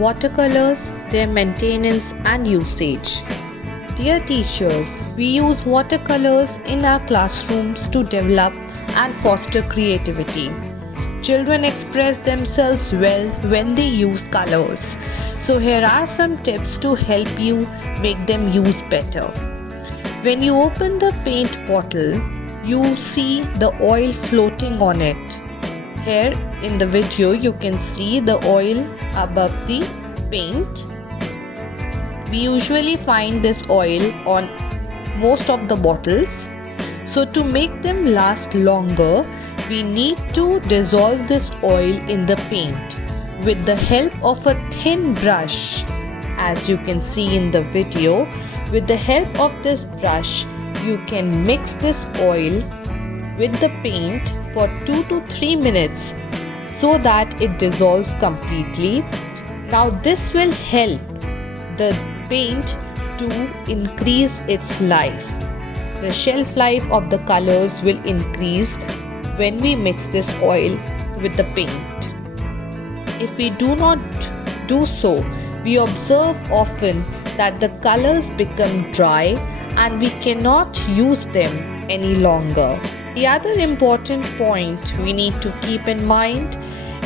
Watercolors, their maintenance and usage. Dear teachers, we use watercolors in our classrooms to develop and foster creativity. Children express themselves well when they use colors. So here are some tips to help you make them use better. When you open the paint bottle, you see the oil floating on it. Here in the video you can see the oil above the paint. We usually find this oil on most of the bottles. So to make them last longer, we need to dissolve this oil in the paint with the help of a thin brush. As you can see in the video, with the help of this brush, you can mix this oil with the paint for 2 to 3 minutes so that it dissolves completely. Now this will help the paint to increase its life. The shelf life of the colors will increase when we mix this oil with the paint. If we do not do so, we observe often that the colors become dry and we cannot use them any longer. The other important point we need to keep in mind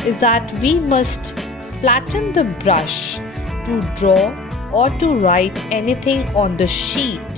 is that we must flatten the brush to draw or to write anything on the sheet